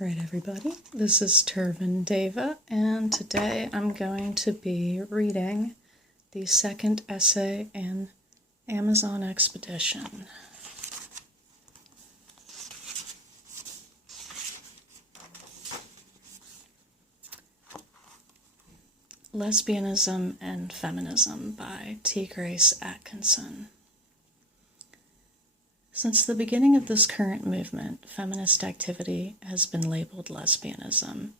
All right, everybody, this is Turvin Deva, and today I'm going to be reading the second essay in Amazon Expedition. Lesbianism and Feminism by T. Grace Atkinson. Since the beginning of this current movement, feminist activity has been labeled lesbianism.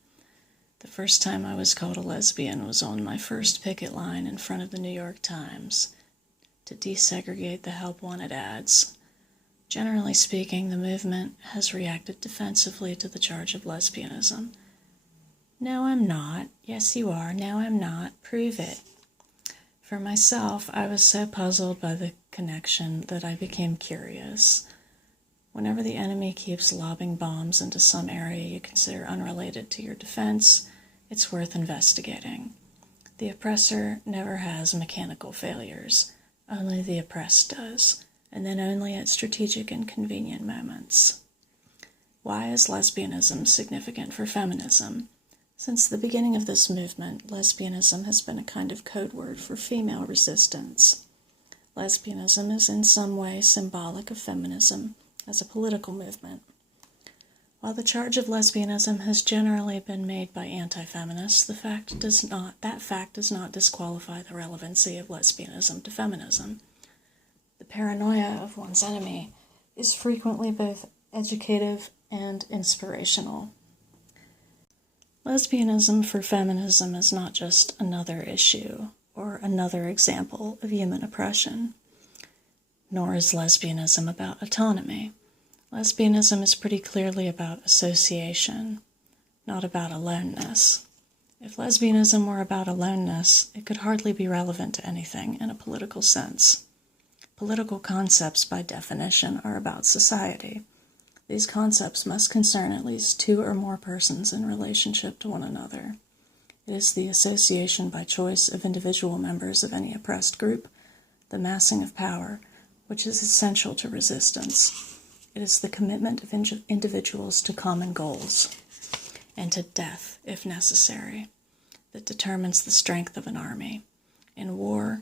The first time I was called a lesbian was on my first picket line in front of the New York Times to desegregate the help wanted ads. Generally speaking, the movement has reacted defensively to the charge of lesbianism. No, I'm not. Yes, you are. No, I'm not. Prove it. For myself, I was so puzzled by the connection that I became curious. Whenever the enemy keeps lobbing bombs into some area you consider unrelated to your defense, it's worth investigating. The oppressor never has mechanical failures. Only the oppressed does, and then only at strategic and convenient moments. Why is lesbianism significant for feminism? Since the beginning of this movement, lesbianism has been a kind of code word for female resistance. Lesbianism is in some way symbolic of feminism as a political movement. While the charge of lesbianism has generally been made by anti-feminists, that fact does not disqualify the relevancy of lesbianism to feminism. The paranoia of one's enemy is frequently both educative and inspirational. Lesbianism for feminism is not just another issue or another example of human oppression, nor is lesbianism about autonomy. Lesbianism is pretty clearly about association, not about aloneness. If lesbianism were about aloneness, it could hardly be relevant to anything in a political sense. Political concepts, by definition, are about society. These concepts must concern at least two or more persons in relationship to one another. It is the association by choice of individual members of any oppressed group, the massing of power, which is essential to resistance. It is the commitment of individuals to common goals, and to death, if necessary, that determines the strength of an army. In war,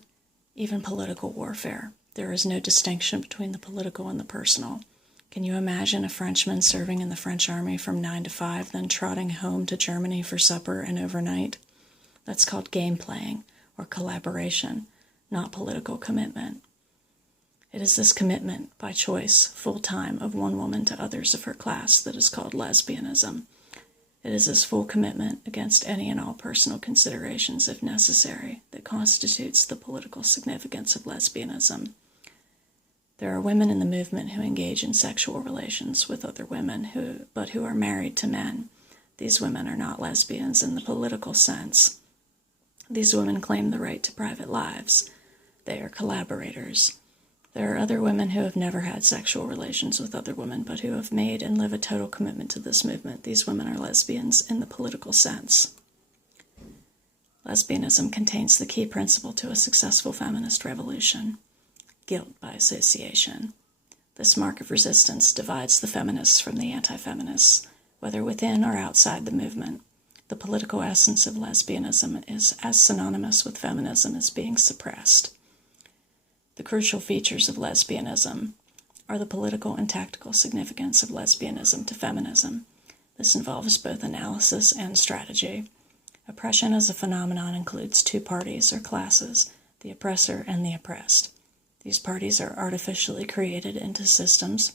even political warfare, there is no distinction between the political and the personal. Can you imagine a Frenchman serving in the French army from 9 to 5, then trotting home to Germany for supper and overnight? That's called game playing or collaboration, not political commitment. It is this commitment, by choice, full-time, of one woman to others of her class that is called lesbianism. It is this full commitment against any and all personal considerations, if necessary, that constitutes the political significance of lesbianism. There are women in the movement who engage in sexual relations with other women who are married to men. These women are not lesbians in the political sense. These women claim the right to private lives. They are collaborators. There are other women who have never had sexual relations with other women, but who have made and live a total commitment to this movement. These women are lesbians in the political sense. Lesbianism contains the key principle to a successful feminist revolution: guilt by association. This mark of resistance divides the feminists from the anti-feminists, whether within or outside the movement. The political essence of lesbianism is as synonymous with feminism as being suppressed. The crucial features of lesbianism are the political and tactical significance of lesbianism to feminism. This involves both analysis and strategy. Oppression as a phenomenon includes two parties or classes, the oppressor and the oppressed. These parties are artificially created into systems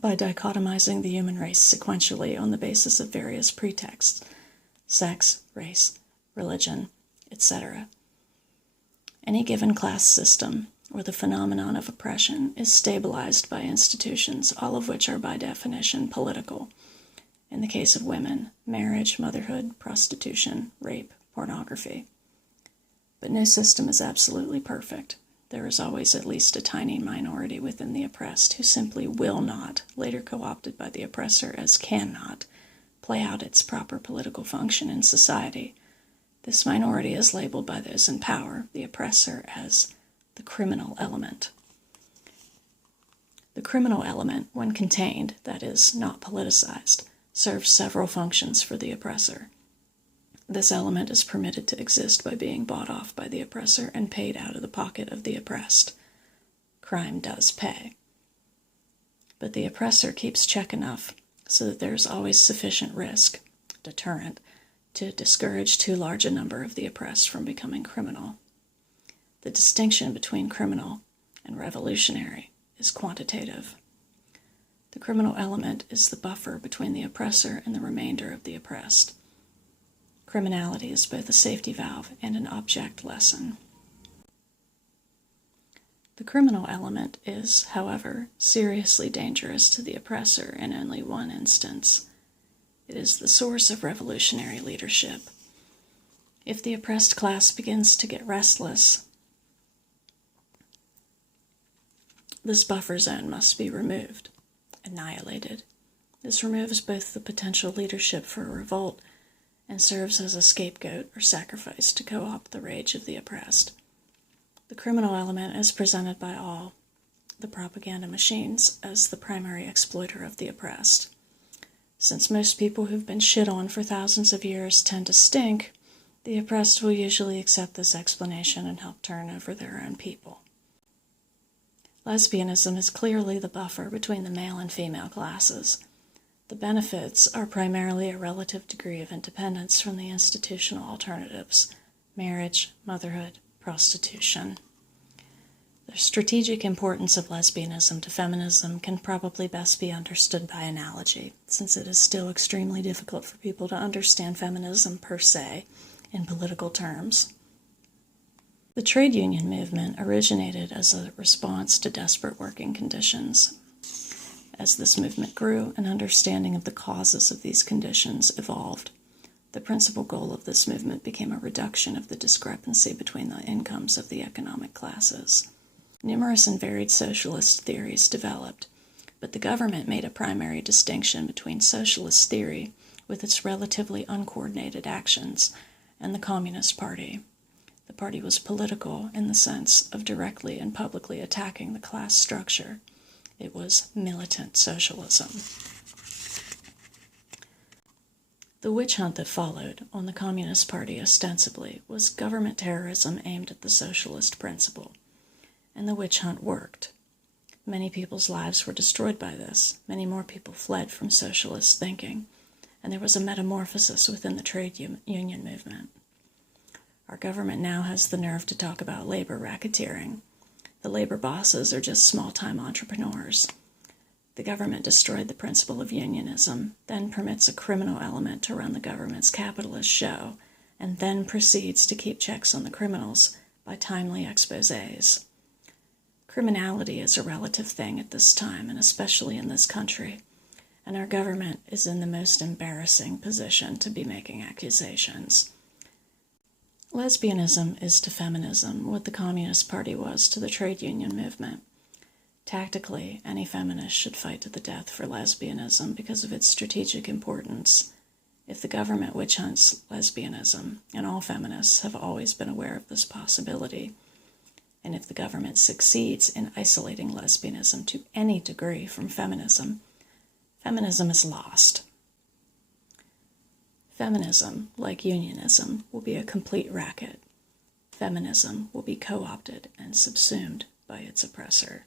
by dichotomizing the human race sequentially on the basis of various pretexts: sex, race, religion, etc. Any given class system, or the phenomenon of oppression, is stabilized by institutions, all of which are by definition political. In the case of women, marriage, motherhood, prostitution, rape, pornography. But no system is absolutely perfect. There is always at least a tiny minority within the oppressed who simply will not, later co-opted by the oppressor as cannot, play out its proper political function in society. This minority is labeled by those in power, the oppressor, as the criminal element. The criminal element, when contained, that is, not politicized, serves several functions for the oppressor. This element is permitted to exist by being bought off by the oppressor and paid out of the pocket of the oppressed. Crime does pay. But the oppressor keeps check enough so that there is always sufficient risk, deterrent, to discourage too large a number of the oppressed from becoming criminal. The distinction between criminal and revolutionary is quantitative. The criminal element is the buffer between the oppressor and the remainder of the oppressed. Criminality is both a safety valve and an object lesson. The criminal element is, however, seriously dangerous to the oppressor in only one instance. It is the source of revolutionary leadership. If the oppressed class begins to get restless, this buffer zone must be removed, annihilated. This removes both the potential leadership for a revolt and serves as a scapegoat or sacrifice to co-opt the rage of the oppressed. The criminal element is presented by all the propaganda machines as the primary exploiter of the oppressed. Since most people who've been shit on for thousands of years tend to stink, the oppressed will usually accept this explanation and help turn over their own people. Lesbianism is clearly the buffer between the male and female classes. The benefits are primarily a relative degree of independence from the institutional alternatives: marriage, motherhood, prostitution. The strategic importance of lesbianism to feminism can probably best be understood by analogy, since it is still extremely difficult for people to understand feminism per se in political terms. The trade union movement originated as a response to desperate working conditions. As this movement grew, an understanding of the causes of these conditions evolved. The principal goal of this movement became a reduction of the discrepancy between the incomes of the economic classes. Numerous and varied socialist theories developed, but the government made a primary distinction between socialist theory, with its relatively uncoordinated actions, and the Communist Party. The party was political in the sense of directly and publicly attacking the class structure. It was militant socialism. The witch hunt that followed on the Communist Party ostensibly was government terrorism aimed at the socialist principle. And the witch hunt worked. Many people's lives were destroyed by this. Many more people fled from socialist thinking. And there was a metamorphosis within the trade union movement. Our government now has the nerve to talk about labor racketeering. The labor bosses are just small-time entrepreneurs. The government destroyed the principle of unionism, then permits a criminal element to run the government's capitalist show, and then proceeds to keep checks on the criminals by timely exposés. Criminality is a relative thing at this time, and especially in this country, and our government is in the most embarrassing position to be making accusations. Lesbianism is to feminism what the Communist Party was to the trade union movement. Tactically, any feminist should fight to the death for lesbianism because of its strategic importance. If the government witch hunts lesbianism, and all feminists have always been aware of this possibility, and if the government succeeds in isolating lesbianism to any degree from feminism, feminism is lost. Feminism, like unionism, will be a complete racket. Feminism will be co-opted and subsumed by its oppressor.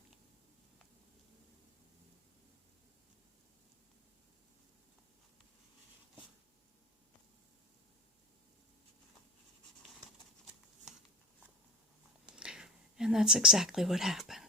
And that's exactly what happened.